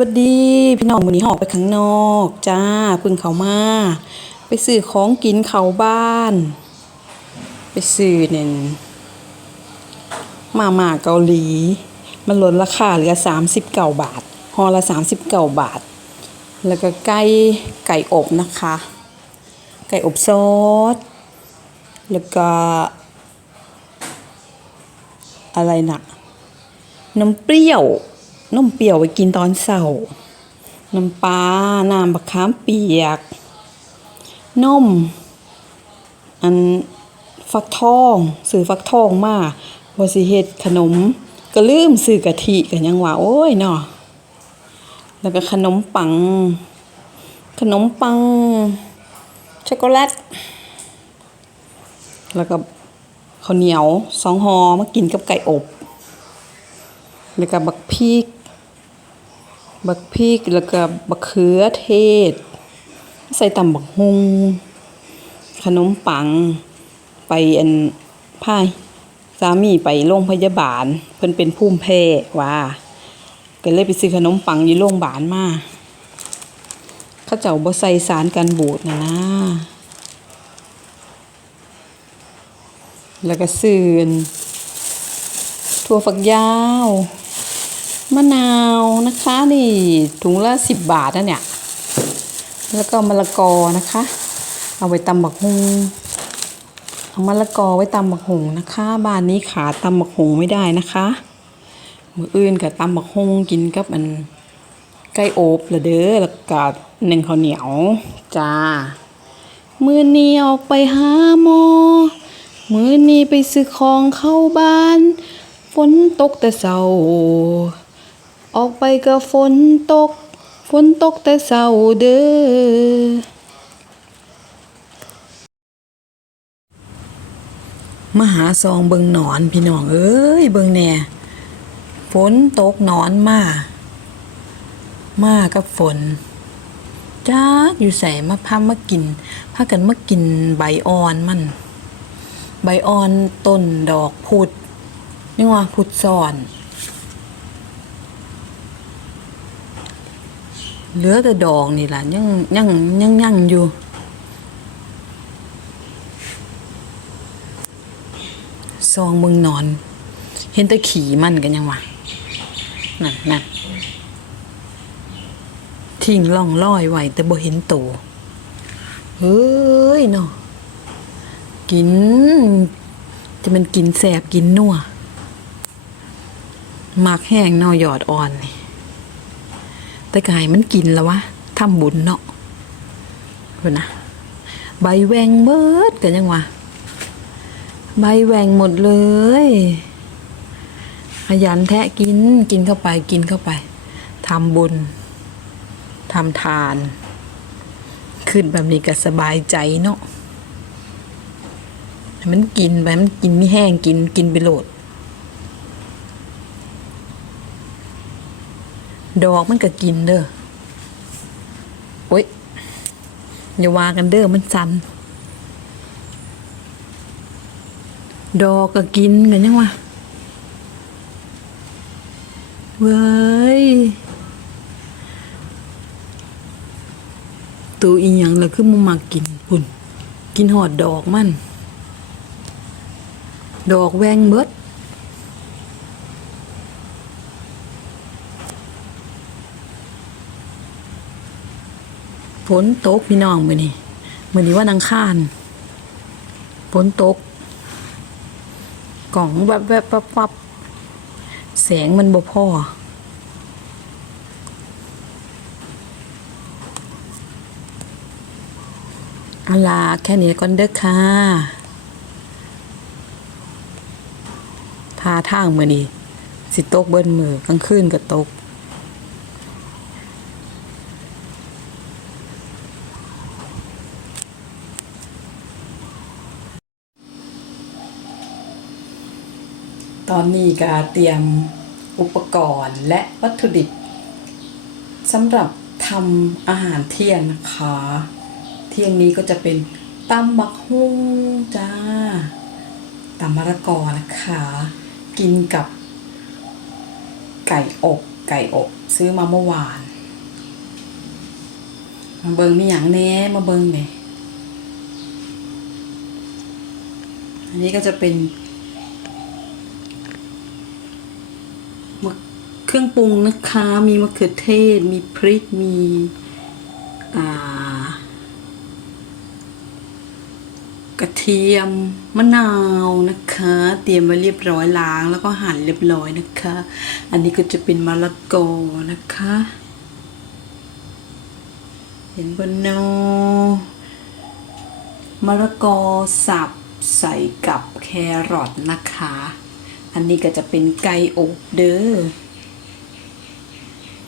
สวัสดีพี่น้องมือนี้ออกไปข้างนอกจ้าพิ่งเขามา ไปซื้อของกินเข้าบ้าน ไปซื้อเนี่ยมาม่าเกาหลี มันลดราคาเหลือ39บเก้าบาทห่อละ39บาท แล้วก็ไก่ไก่อบนะคะ ไก่อบซอสแล้วก็ อะไรนะน้ำเปรี้ยว น้ำเปรี้ยวไว้กินตอนเช้าน้ำปลา น้ำบักขามเปียก นม อันฟักทองซื้อฟักทองมาบ่สิเฮ็ดขนม ก็ลืมซื้อกะทิกันยังว่า โอ้ยเนาะแล้วก็ขนมปัง ขนมปัง ช็อกโกแลต แล้วก็ข้าวเหนียวสองห่อมากินกับไก่อบ แล้วก็บักพริก บักพริกแล้วก็บักเขือเทศ ใส่ตำบักฮุงขนมปัง ไปอันพายสามีไปโรงพยาบาล เพิ่นเป็นภูมิแพ้ว่าก็เลยไปซื้อขนมปังอยู่โรงพยาบาลมาเขาเจ้าบ่ใส่สารกันบูดนะนะแล้วก็ซื้ออันถั่วฝักยาว มะนาวนะคะนี่ถุงละสิบบาทนะเนี่ย แล้วก็มะละกอนะคะ เอาไว้ตำบักฮุงเอามะละกอไว้ตำบักฮุงนะคะบ้านนี้ขาดตำบักฮุงไม่ได้นะคะมืออื่นกับตำบักฮุงกินกับอันไก่โอบละเด้อแล้วก็หนึ่งข้าวเหนียวจ้ามือนี้ออกไปหาหมอมือนี้ไปซื้อของเข้าบ้าน ฝนตกแต่เช้า ออกไปก็ฝนตก ฝนตกแต่เช้าเด้อมาหาซองเบิงหนอนพี่น้องเอ้ยเบิงแหน่ฝนตกหนอนมา มากับฝนจ้าอยู่ใส่มาพามากินพากันมากินใบอ่อนมัน ใบอ่อนต้นดอกพุดนี่ว่าพุดซ่อน เหลือแต่ดอกนี่แหละยังยังยังยังอยู่ ซองเมืองนอน เห็นแต่ขี่มันกันยังวะนั่นนั่นทิ้งล่องลอยไว้แต่บ่เห็นตัวเฮ้ยเนาะกิน จะมันกินแสบกินนัวหมากแห้งเนอหยอดอ่อนนี่ แต่กายมันกินแล้ววะทำบุญเนาะเห็นนะ ใบแวงเบิดกันยังวะใบแหว่งหมดเลยขยันแทะกินกินเข้าไปกินเข้าไปทำบุญทำทาน ขึ้นแบบนี้ก็สบายใจเนาะมันกินไปมันกินไม่แห้งกินกินไปโหลด ดอกมันก็กินเด้อโอ๊ยอย่าว่ากันเด้อมันสันดอกก็กินกันยังวะเว้ยตัวอีหยังแล้วคือมันมากินพุ่น กินหอดดอกมัน ดอกแวงเบิด ฝนตกพี่น้องมือนี้มือนี้ว่านังคารฝนตกกล่องแบบแบบปับปับแสงมันบ่พออาลาแค่นี้ก่อนเด้อค่ะทาทางมือนี้สิตกเบิ้นมือกลางคืนก็ตก ตอนนี้ก็เตรียมอุปกรณ์และวัตถุดิบสำหรับทำอาหารเที่ยงนะคะ เที่ยงนี้ก็จะเป็นตำบักฮุ่งจ้าตำมะละกอนะคะ กินกับ ไก่อบไก่อบซื้อมาเมื่อวาน มาเบิงมีอย่างแน่มาเบิงไงอันนี้ก็จะเป็นมะ เครื่องปรุงนะคะ มีมะเขือเทศ มีพริก มีกระเทียม มะนาวนะคะ เตรียมไว้เรียบร้อยล้าง แล้วก็หั่นเรียบร้อยนะคะ อันนี้ก็จะเป็นมะละกอนะคะ เห็นบนโนมะละกอสับใส่กับแครอทนะคะ อันนี้ก็จะเป็นไก่อบเด้อ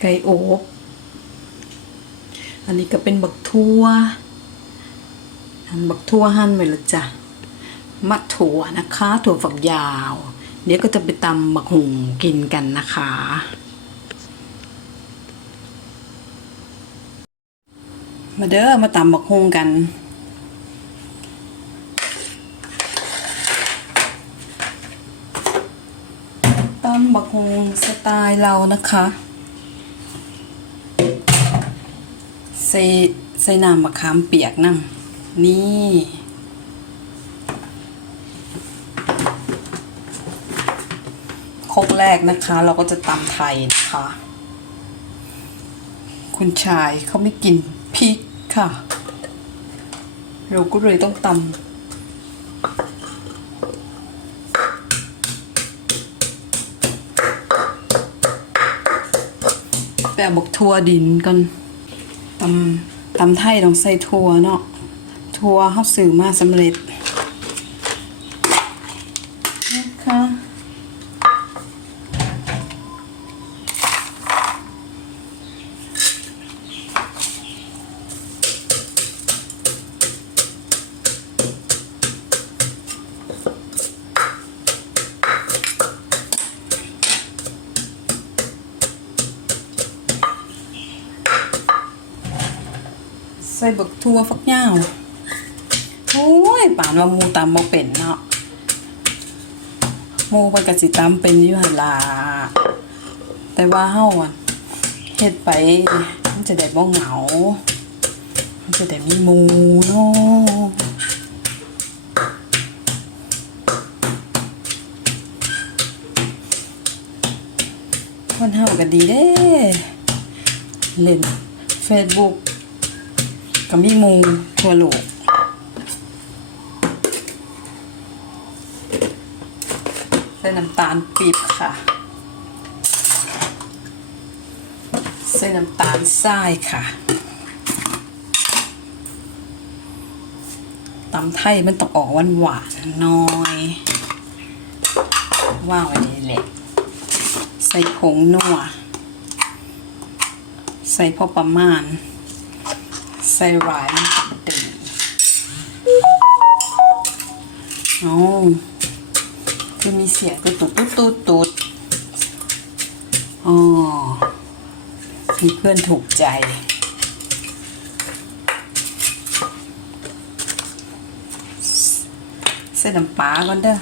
ไก่อบ อันนี้ก็เป็นบักทั่วหั่นบักทั่วหั่นไว้และจ้ะ มะถั่วนะคะ ถั่วฝักยาว เดี๋ยวก็จะไปตำบักหุงกินกันนะคะมาเด้อมาตำบักฮุงกัน ตำบักฮงสไตล์เรานะคะ ใส่ใส่น้ำมะขามเปียกน้ำนี่ครกแรกนะคะ เราก็จะตำไทยนะคะ คุณชายเขาไม่กินพริกค่ะ เราก็เลยต้องตำ แปะบอกทัวดินกันตำตำไทยต้องใส่ทัวเนาะทัวเขาสื่อมาสำเร็จนะคะ ใส่บักทั่วฟักยาวโอ้ยป่านว่ามูตำบ่เป็นเนาะมูมันก็สิตำเป็นอยู่หันล่ะแต่ว่าเฮาอะเฮ็ดไปมันจะได้บ่เหงา มันจะได้มีมูเนาะคนเฮาก็ดีเด้เล่น Facebook ก็มีหมูทั่วโลกใส่น้ำตาลปี๊บค่ะใส่น้ำตาลทรายค่ะตำไทยมันต้องออกหวานหวานๆหน้อยว่างไว้นี่แหละใส่ผงนัวใส่พอประมาณ ใส่หวายมันจะตื่นอ๋อคือมีเสียงตุดตุดตุดตุดตุดอ๋อมีเพื่อนถูกใจใส่น้ำปลาก่อนเด้อ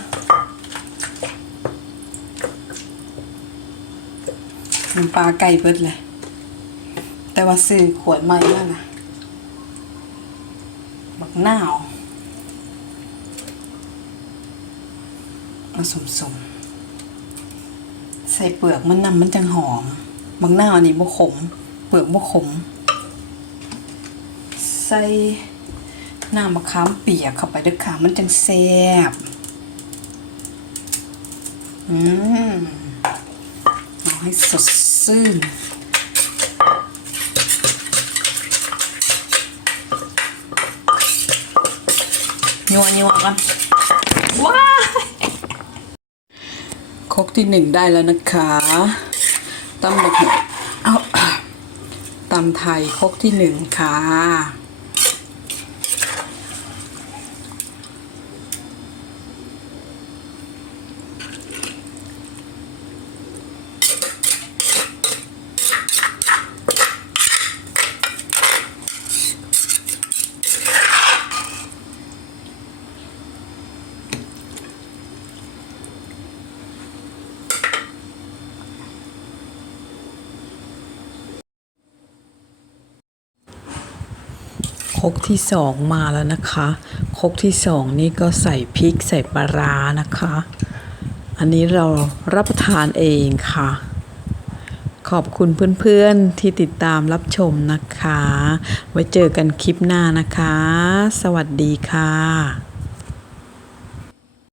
น้ำปลาไก่เบิดเลย แต่ว่าซื้อขวดใหม่มากนะ บักนาวเอาสมสมใส่เปลือกมันนำมันจังหอมบักนาอันนี้บ่ขม เปลือกบ่ขม ใส่น้ำมะขามเปียกเข้าไปด้วยค่ะมันจังแซ่บอืมเอาให้สดชื่น ยัวยัวกันว้าครกที่หนึ่งได้แล้วนะคะตำแบบเอาตำไทยครกที่หนึ่งค่ะ กที่สองมาแล้วนะคะคกที่สองนี่ก็ใส่พริกใส่ปลาร้านะคะ อันนี้เรารับประทานเองค่ะ ขอบคุณเพื่อนๆที่ติดตามรับชมนะคะ ไว้เจอกันคลิปหน้านะคะ สวัสดีค่ะ